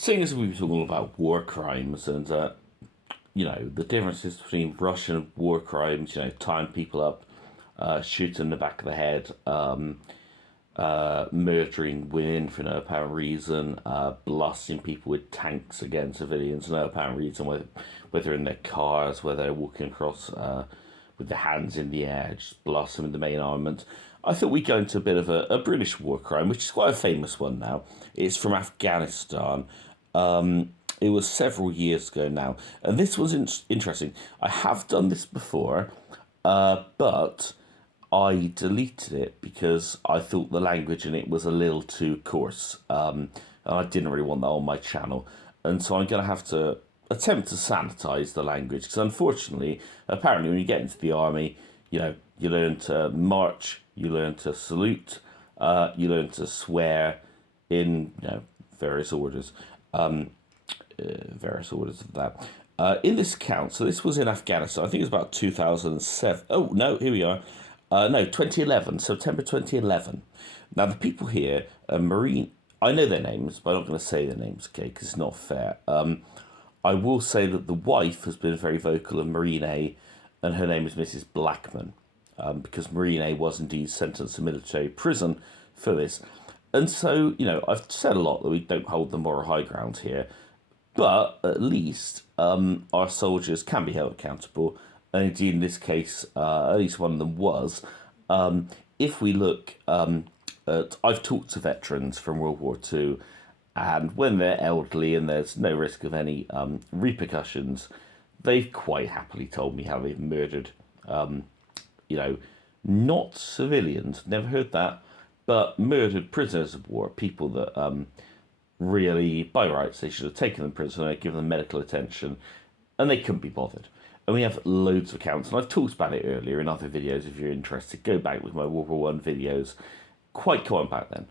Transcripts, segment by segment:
Seeing as we've talking all about war crimes and the differences between Russian war crimes, tying people up, shooting in the back of the head, murdering women for no apparent reason, blasting people with tanks against civilians for no apparent reason, whether in their cars, whether they're walking across with their hands in the air, just blast them with the main armament. I thought we'd go into a bit of a British war crime, which is quite a famous one now. It's from Afghanistan. It was several years ago now, and this was interesting. I have done this before, but I deleted it because I thought the language in it was a little too coarse, and I didn't really want that on my channel. And so I'm going to have to attempt to sanitize the language because, unfortunately, apparently, when you get into the army, you learn to march, you learn to salute, you learn to swear in various orders. Various orders of that. In this account, so this was in Afghanistan, I think it was about 2007. Oh, no, here we are. No, 2011, September 2011. Now, the people here are Marine. I know their names, but I'm not going to say their names, okay, because it's not fair. I will say that the wife has been very vocal of Marine A, and her name is Mrs. Blackman, because Marine A was indeed sentenced to military prison for this. And so, I've said a lot that we don't hold the moral high ground here, but at least our soldiers can be held accountable. And indeed, in this case, at least one of them was. If we look I've talked to veterans from World War II, and when they're elderly and there's no risk of any repercussions, they've quite happily told me how they've murdered, not civilians, never heard that, but murdered prisoners of war, people that really, by rights, they should have taken them prisoner, given them medical attention, and they couldn't be bothered. And we have loads of accounts, and I've talked about it earlier in other videos if you're interested. Go back with my World War One videos, quite common back then.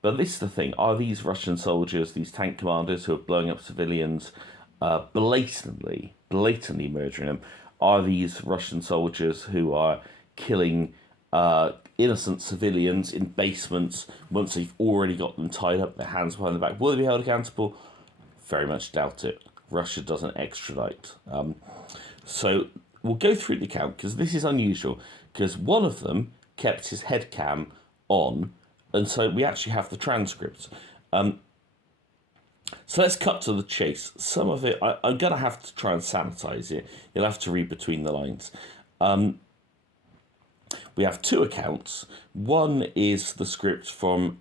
But this is the thing, are these Russian soldiers, these tank commanders who are blowing up civilians, blatantly murdering them, are these Russian soldiers who are killing innocent civilians in basements once they've already got them tied up, their hands behind their back? Will they be held accountable? Very much doubt it. Russia doesn't extradite. So we'll go through the account because this is unusual because one of them kept his head cam on, and so we actually have the transcripts. So let's cut to the chase. Some of it, I'm going to have to try and sanitize it. You'll have to read between the lines. We have two accounts. One is the script from,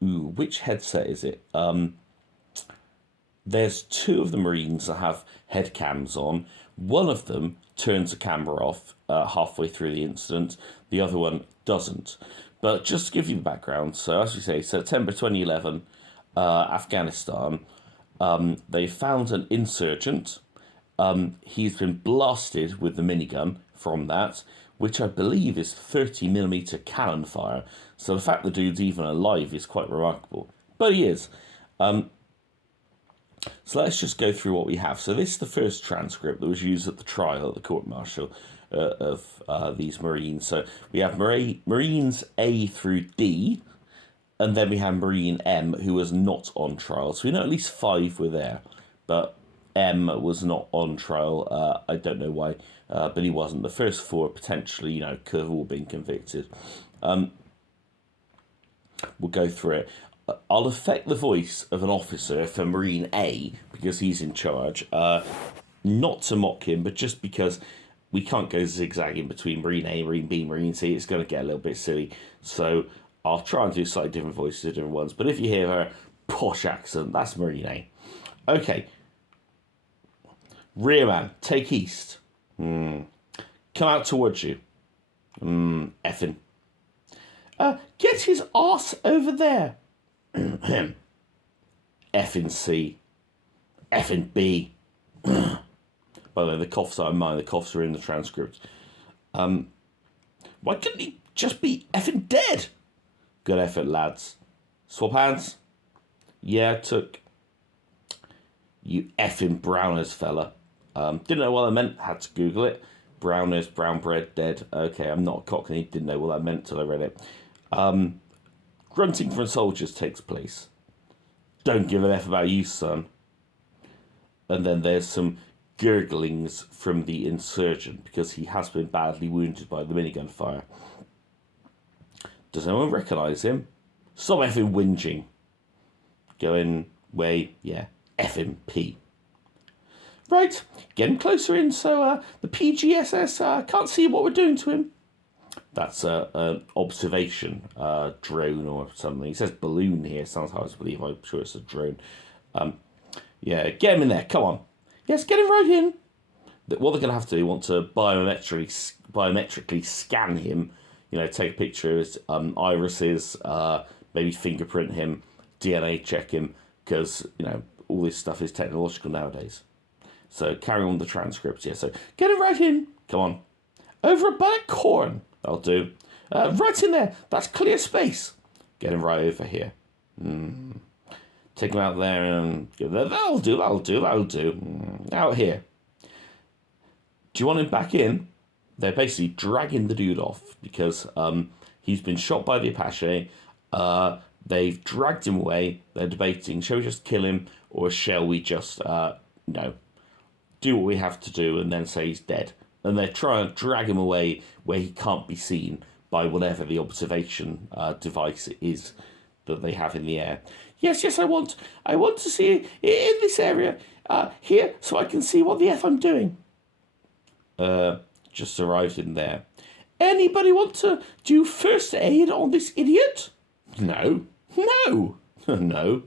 which headset is it? There's two of the Marines that have head cams on. One of them turns the camera off halfway through the incident. The other one doesn't. But just to give you the background, so as we say, September 2011, Afghanistan, they found an insurgent. He's been blasted with the minigun from that, which I believe is 30mm cannon fire. So the fact the dude's even alive is quite remarkable. But he is. So let's just go through what we have. So this is the first transcript that was used at the trial, at the court-martial of these Marines. So we have Marines A through D, and then we have Marine M, who was not on trial. So we know at least 5 were there, but M was not on trial. I don't know why, but he wasn't. The first 4 potentially, could have all been convicted. We'll go through it. I'll affect the voice of an officer for Marine A because he's in charge. Not to mock him, but just because we can't go zigzagging between Marine A, Marine B, Marine C. It's going to get a little bit silly. So I'll try and do slightly different voices, different ones. But if you hear her posh accent, that's Marine A. Okay. Rear man, take east. Come out towards you. Effing. Get his arse over there. Effing C. Effing B. By the way, the coughs aren't mine, the coughs are in the transcript. Why couldn't he just be effing dead? Good effort, lads. Swap hands? Yeah, took. You effing browners, fella. Didn't know what that meant, had to Google it. Browners, brown bread, dead. Okay, I'm not a cockney, didn't know what that meant till I read it. Grunting from soldiers takes place. Don't give an F about you, son. And then there's some gurglings from the insurgent because he has been badly wounded by the minigun fire. Does anyone recognise him? Stop effing whinging. Going way, yeah, effing P. Right, getting closer in so the PGSS can't see what we're doing to him. That's an observation drone or something. It says balloon here. Sounds hard to believe. I'm sure it's a drone. Yeah, get him in there. Come on. Yes, get him right in. What they're going to have to do, want to biometrically scan him. You know, take a picture of his irises, maybe fingerprint him, DNA check him, because, you know, all this stuff is technological nowadays. So carry on the transcripts. Yeah, so get him right in. Come on. Over a bag of corn. That'll do. Right in there. That's clear space. Get him right over here. Take him out there and that'll do. Out here. Do you want him back in? They're basically dragging the dude off because he's been shot by the Apache. They've dragged him away. They're debating, shall we just kill him or shall we just, do what we have to do and then say he's dead? And they're trying to drag him away where he can't be seen by whatever the observation device is that they have in the air. Yes, I want to see it in this area here so I can see what the F I'm doing. Just arrived in there. Anybody want to do first aid on this idiot? No. No.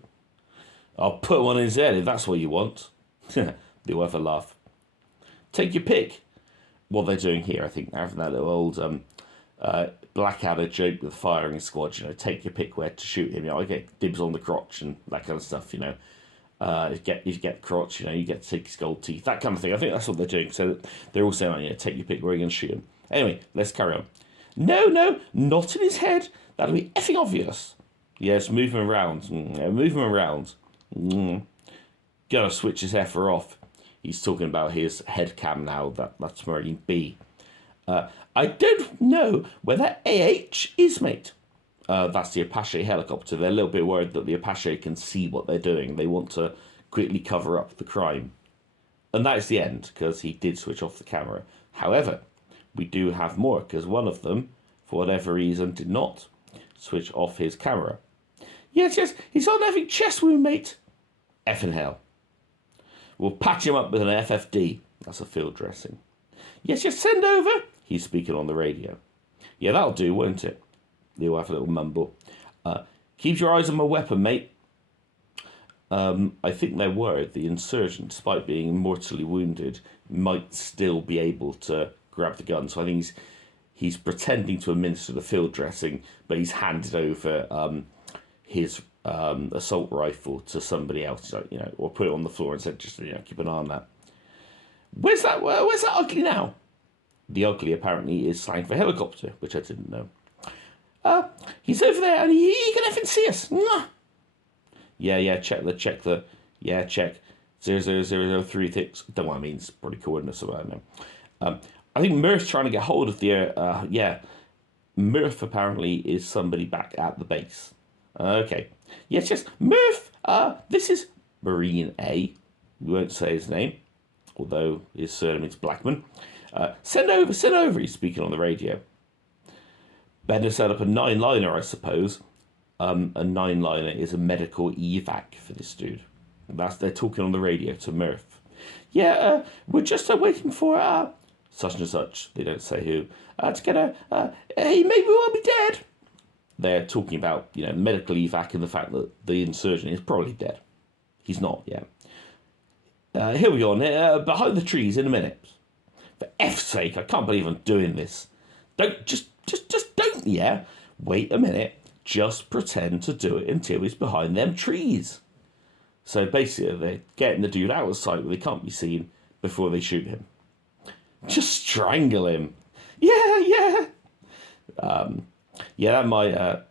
I'll put one in his head if that's what you want. They'll have a laugh. Take your pick. What they're doing here, I think, they're having that little old Blackadder joke with the firing squad, you know, take your pick where to shoot him. You know, I get dibs on the crotch and that kind of stuff, you know. You get the crotch, you know, you get to take his gold teeth, that kind of thing. I think that's what they're doing. So they're all saying, you know, take your pick where you're going to shoot him. Anyway, let's carry on. No, not in his head. That'll be effing obvious. Yes, move him around. Gotta switch his effer off. He's talking about his head cam now. That's Marine B. I don't know where that AH is, mate. That's the Apache helicopter. They're a little bit worried that the Apache can see what they're doing. They want to quickly cover up the crime. And that is the end, because he did switch off the camera. However, we do have more, because one of them, for whatever reason, did not switch off his camera. Yes, he's on having chest wound, mate. Effing hell. We'll patch him up with an FFD. That's a field dressing. Yes, send over. He's speaking on the radio. Yeah, that'll do, won't it? They'll have a little mumble. Keep your eyes on my weapon, mate. I think they're worried the insurgent, despite being mortally wounded, might still be able to grab the gun. So I think he's pretending to administer the field dressing, but he's handed over his assault rifle to somebody else, you know, or put it on the floor and said, just, you know, keep an eye on that. Where's that ugly now? The ugly apparently is slang for helicopter, which I didn't know. He's over there and he can effing see us. Mwah. Yeah, check. 00036. Don't know what I mean. It's probably coordinates, so I don't know. I think Murph's trying to get hold of the, Murph apparently is somebody back at the base. Okay. Yes, Murph, this is Marine A. We won't say his name, although his surname is Blackman. Send over, he's speaking on the radio. Better set up a 9-liner, I suppose. A 9-liner is a medical evac for this dude. They're talking on the radio to Murph. Yeah, we're just waiting for such and such. They don't say who. To get he may well be dead. They're talking about, you know, medical evac and the fact that the insurgent is probably dead. He's not yet. Here we go, behind the trees in a minute. For F's sake, I can't believe I'm doing this. Don't, just don't, yeah? Wait a minute. Just pretend to do it until he's behind them trees. So basically, they're getting the dude out of sight where they can't be seen before they shoot him. Just strangle him. Yeah. That might...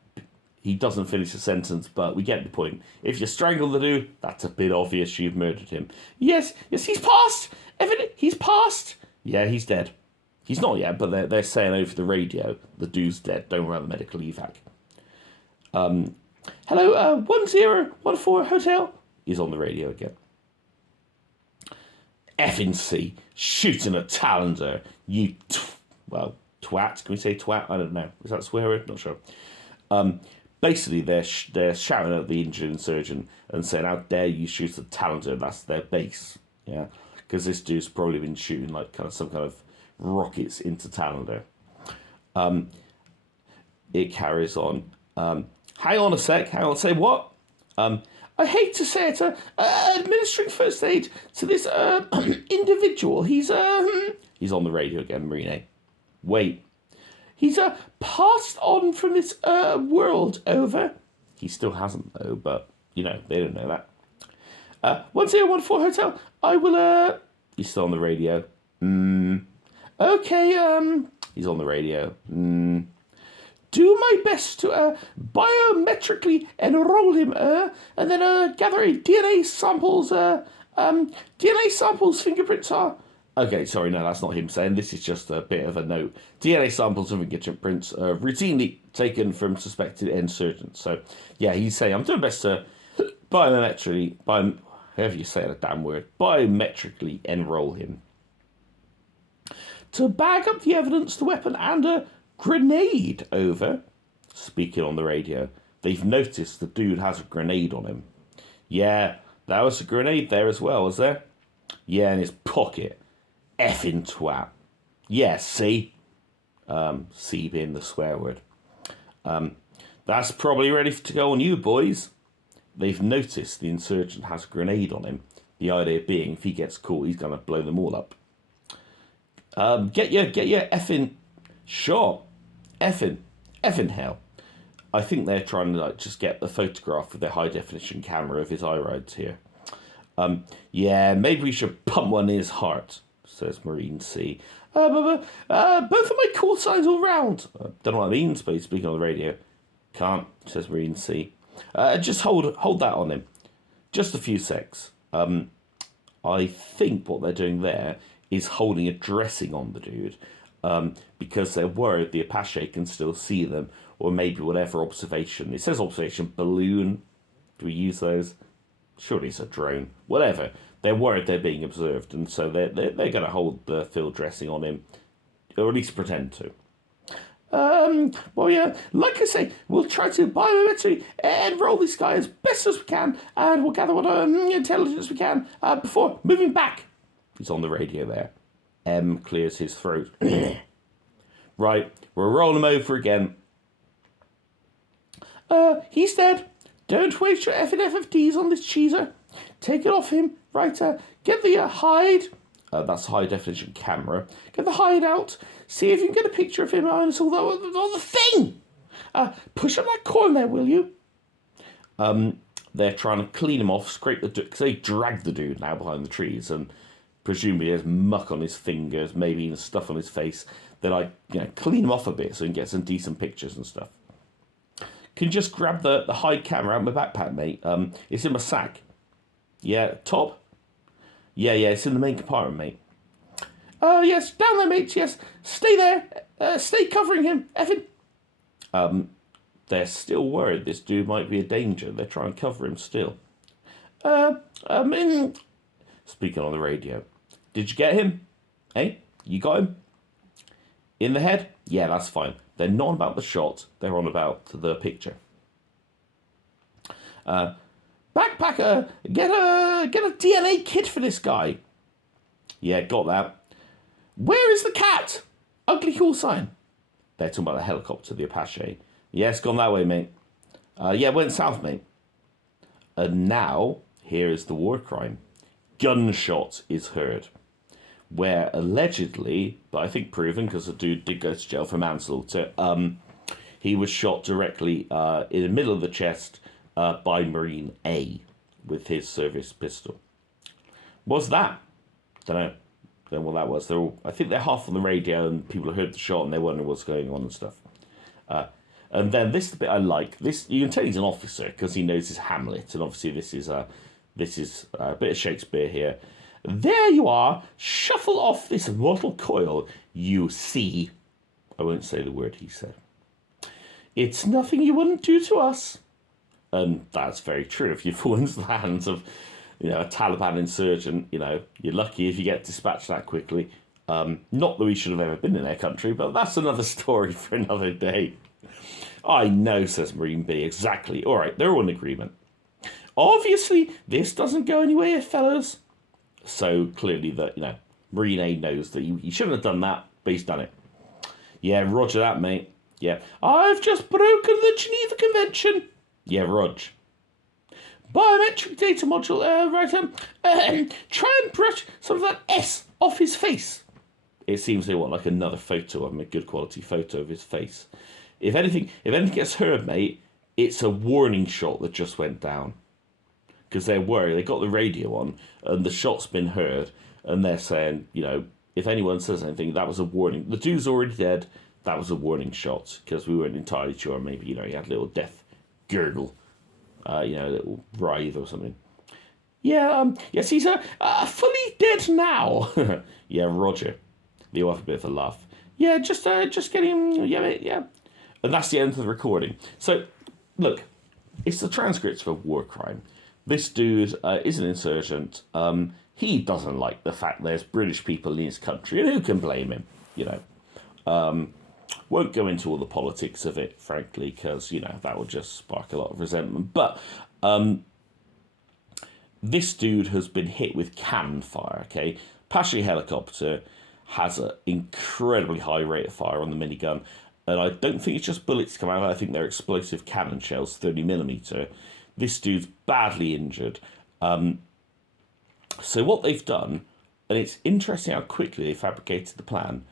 he doesn't finish the sentence, but we get the point. If you strangle the dude, that's a bit obvious you've murdered him. Yes, he's passed. He's passed. Yeah, he's dead. He's not yet, but they're saying over the radio, the dude's dead. Don't worry about the medical evac. Hello, 1014 Hotel. He's on the radio again. Effing C, shooting a Tallender. You, twat. Can we say twat? I don't know. Is that a swear word? Not sure. Basically, they're shouting at the injured surgeon and saying, "How dare you shoot a Tallender?" That's their base. Yeah, because this dude's probably been shooting like some kind of rockets into Tallender. It carries on. Hang on a sec. Say what? I hate to say it. Administering first aid to this individual. He's on the radio again, Marine. Wait. He's passed on from this world. Over. He still hasn't though, but they don't know that. 1014 Hotel. I will. He's still on the radio. Okay. He's on the radio. Do my best to biometrically enroll him, and then gather a DNA samples. DNA samples fingerprints are. Okay, sorry, no, that's not him saying. This is just a bit of a note. DNA samples and fingerprints are routinely taken from suspected insurgents. So, yeah, he's saying, I'm doing best to biometrically enroll him. To bag up the evidence, the weapon, and a grenade. Over. Speaking on the radio. They've noticed the dude has a grenade on him. Yeah, that was a grenade there as well, was there? Yeah, in his pocket. Effing twat. Yeah, see? C being the swear word. That's probably ready to go on you, boys. They've noticed the insurgent has a grenade on him. The idea being, if he gets caught, he's going to blow them all up. Get your effing shot. Effing hell. I think they're trying to just get the photograph with their high definition camera of his eye rods here. Yeah, maybe we should pump one in his heart, says Marine C. Both of my call signs all round. Don't know what that means, but he's speaking on the radio. Can't, says Marine C. Just hold that on him. Just a few secs. I think what they're doing there is holding a dressing on the dude, because they're worried the Apache can still see them, or maybe whatever observation. It says observation balloon. Do we use those? Surely it's a drone. Whatever. They're worried they're being observed, and so they're going to hold the field dressing on him, or at least pretend to. Well, yeah, like I say, we'll try to biometrically enroll this guy as best as we can, and we'll gather what intelligence we can before moving back. He's on the radio there. M clears his throat. Right, we'll roll him over again. He's dead. Don't waste your effing FFDs on this cheeser. Take it off him. Right, get the hide. That's high definition camera. Get the hide out. See if you can get a picture of him on the thing. Push up that corner there, will you? They're trying to clean him off, scrape the dude, because they dragged the dude now behind the trees, and presumably there's muck on his fingers, maybe even stuff on his face. They're clean him off a bit so he can get some decent pictures and stuff. Can you just grab the hide camera out of my backpack, mate? It's in my sack. Yeah, top? Yeah, it's in the main compartment, mate. Yes, down there, mate, yes. Stay there. Stay covering him, effing. They're still worried this dude might be a danger. They're trying to cover him still. Speaking on the radio. Did you get him? Hey, you got him? In the head? Yeah, that's fine. They're not on about the shot. They're on about the picture. Backpacker, get a DNA kit for this guy. Yeah, got that. Where is the cat? Ugly call sign. They're talking about the helicopter, the Apache. Yeah, it's gone that way, mate. Yeah, went south, mate. And now, here is the war crime. Gunshot is heard. Where allegedly, but I think proven, because the dude did go to jail for manslaughter, he was shot directly in the middle of the chest by Marine A with his service pistol. What's that? Don't know. Don't know what that was. I think they're half on the radio, and people have heard the shot and they're wondering what's going on and stuff. And then this is the bit I like. This you can tell he's an officer because he knows his Hamlet, and obviously this is a bit of Shakespeare here. There you are. Shuffle off this mortal coil, you see. I won't say the word he said. It's nothing you wouldn't do to us. And that's very true. If you fall into the hands of, a Taliban insurgent, you're lucky if you get dispatched that quickly. Not that we should have ever been in their country, but that's another story for another day. I know, says Marine B. Exactly. All right, they're all in agreement. Obviously, this doesn't go anywhere, fellas. So clearly that, Marine A knows that he shouldn't have done that, but he's done it. Yeah, roger that, mate. Yeah. I've just broken the Geneva Convention. Yeah, Rog. Biometric data module, try and brush some of that S off his face. It seems they want like another photo of him, a good quality photo of his face. If anything gets heard, mate, it's a warning shot that just went down. Because they're worried, they got the radio on, and the shot's been heard, and they're saying, if anyone says anything, that was a warning. The dude's already dead, that was a warning shot, because we weren't entirely sure. Maybe, he had a little death gurgle, a little writhe or something. Yeah, yes, he's fully dead now. Yeah, Roger. They all have a bit of a laugh. Yeah, just getting, yeah. And that's the end of the recording. So, look, it's the transcripts of a war crime. This dude is an insurgent. He doesn't like the fact there's British people in his country, and who can blame him? Won't go into all the politics of it, frankly, because, that would just spark a lot of resentment. But this dude has been hit with cannon fire, okay? Pasha helicopter has an incredibly high rate of fire on the minigun, and I don't think it's just bullets come out. I think they're explosive cannon shells, 30mm. This dude's badly injured. So what they've done, and it's interesting how quickly they fabricated the plan,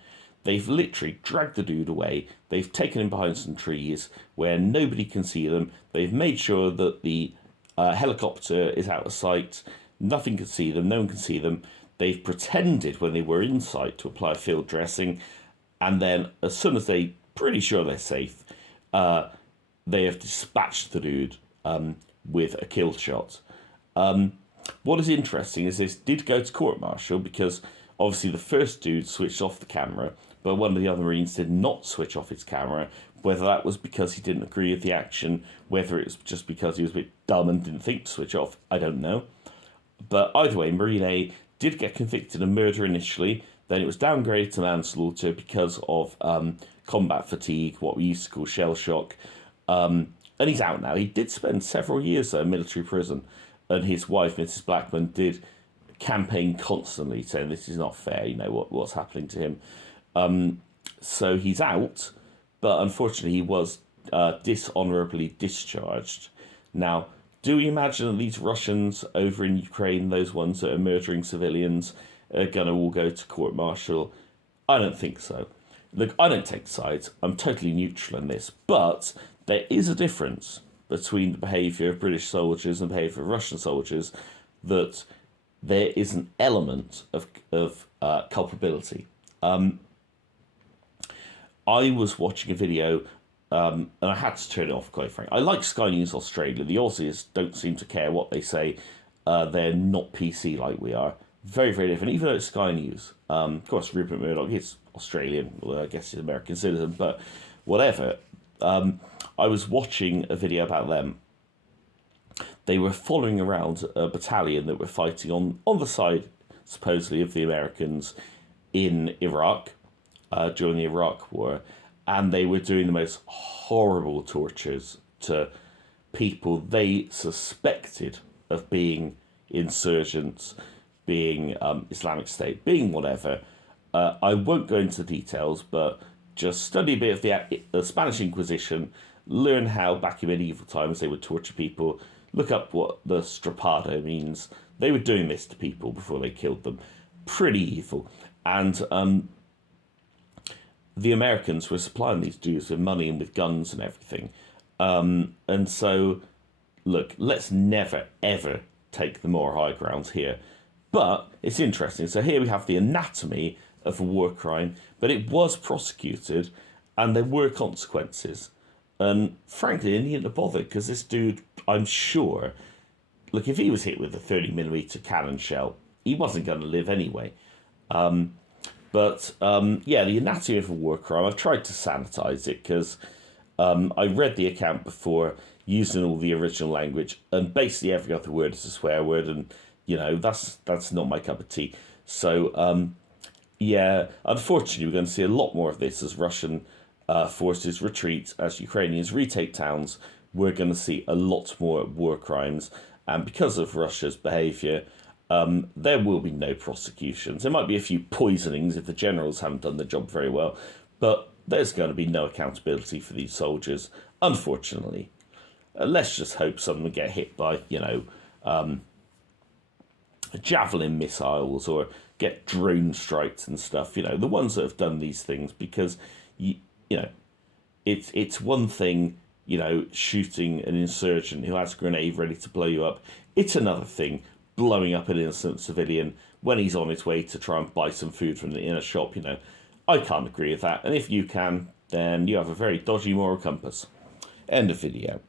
they've literally dragged the dude away. They've taken him behind some trees where nobody can see them. They've made sure that the helicopter is out of sight. Nothing can see them. No one can see them. They've pretended when they were in sight to apply field dressing. And then as soon as they're pretty sure they're safe, they have dispatched the dude with a kill shot. What is interesting is this did go to court-martial because obviously the first dude switched off the camera, but one of the other Marines did not switch off his camera. Whether that was because he didn't agree with the action, whether it was just because he was a bit dumb and didn't think to switch off, I don't know. But either way, Marine A did get convicted of murder initially, then it was downgraded to manslaughter because of combat fatigue, what we used to call shell shock. And he's out now. He did spend several years in military prison, and his wife, Mrs. Blackman, did campaign constantly saying this is not fair, what's happening to him. So he's out, but unfortunately he was dishonorably discharged. Now, do we imagine that these Russians over in Ukraine, those ones that are murdering civilians, are going to all go to court-martial? I don't think so. Look, I don't take sides. I'm totally neutral in this. But there is a difference between the behaviour of British soldiers and the behaviour of Russian soldiers, that there is an element of culpability. I was watching a video, and I had to turn it off, quite frankly. I like Sky News Australia. The Aussies don't seem to care what they say. They're not PC like we are. Very, very different, even though it's Sky News. Of course, Rupert Murdoch is Australian. Well, I guess he's an American citizen, but whatever. I was watching a video about them. They were following around a battalion that were fighting on the side, supposedly, of the Americans in Iraq during the Iraq War. And they were doing the most horrible tortures to people they suspected of being insurgents, being Islamic State, being whatever. I won't go into details, but just study a bit of the Spanish Inquisition, learn how back in medieval times they would torture people, look up what the strapado means. They were doing this to people before they killed them. Pretty evil. And the Americans were supplying these dudes with money and with guns and everything. And so, look, let's never, ever take the more high grounds here. But it's interesting. So here we have the anatomy of a war crime, but it was prosecuted and there were consequences. And frankly, I didn't have bothered because this dude, I'm sure, look, if he was hit with a 30mm cannon shell, he wasn't going to live anyway. But the anatomy of a war crime, I've tried to sanitize it because I read the account before. using all the original language, and basically every other word is a swear word, and that's not my cup of tea. So yeah, unfortunately, we're going to see a lot more of this as Russian forces retreat, as Ukrainians retake towns. We're going to see a lot more war crimes, and because of Russia's behaviour, there will be no prosecutions. There might be a few poisonings if the generals haven't done the job very well, but there's going to be no accountability for these soldiers, unfortunately. Let's just hope some of them get hit by, javelin missiles or get drone strikes and stuff. The ones that have done these things, because you know it's one thing, shooting an insurgent who has a grenade ready to blow you up. It's another thing blowing up an innocent civilian when he's on his way to try and buy some food from in a shop. I can't agree with that. And if you can, then you have a very dodgy moral compass. End of video.